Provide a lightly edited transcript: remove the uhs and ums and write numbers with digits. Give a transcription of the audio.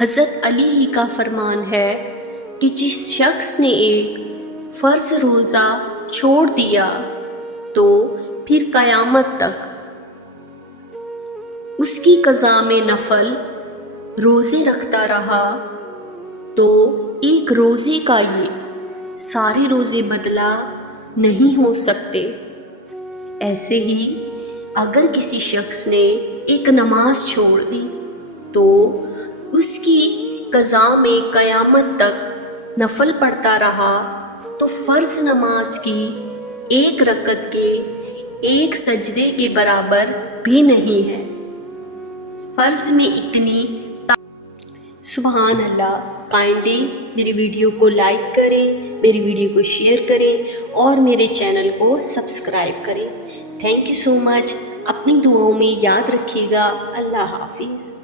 حضرت علی ہی کا فرمان ہے کہ جس شخص نے ایک فرض روزہ چھوڑ دیا تو پھر قیامت تک اس کی قضا میں نفل روزے رکھتا رہا تو ایک روزے کا یہ سارے روزے بدلہ نہیں ہو سکتے۔ ایسے ہی اگر کسی شخص نے ایک نماز چھوڑ دی تو اس کی قضا میں قیامت تک نفل پڑھتا رہا تو فرض نماز کی ایک رکعت کے ایک سجدے کے برابر بھی نہیں ہے۔ فرض میں اتنی سبحان اللہ۔ کائنڈلی میری ویڈیو کو لائک کریں، میری ویڈیو کو شیئر کریں اور میرے چینل کو سبسکرائب کریں۔ تھینک یو سو مچ۔ اپنی دعاؤں میں یاد رکھیے گا۔ اللہ حافظ۔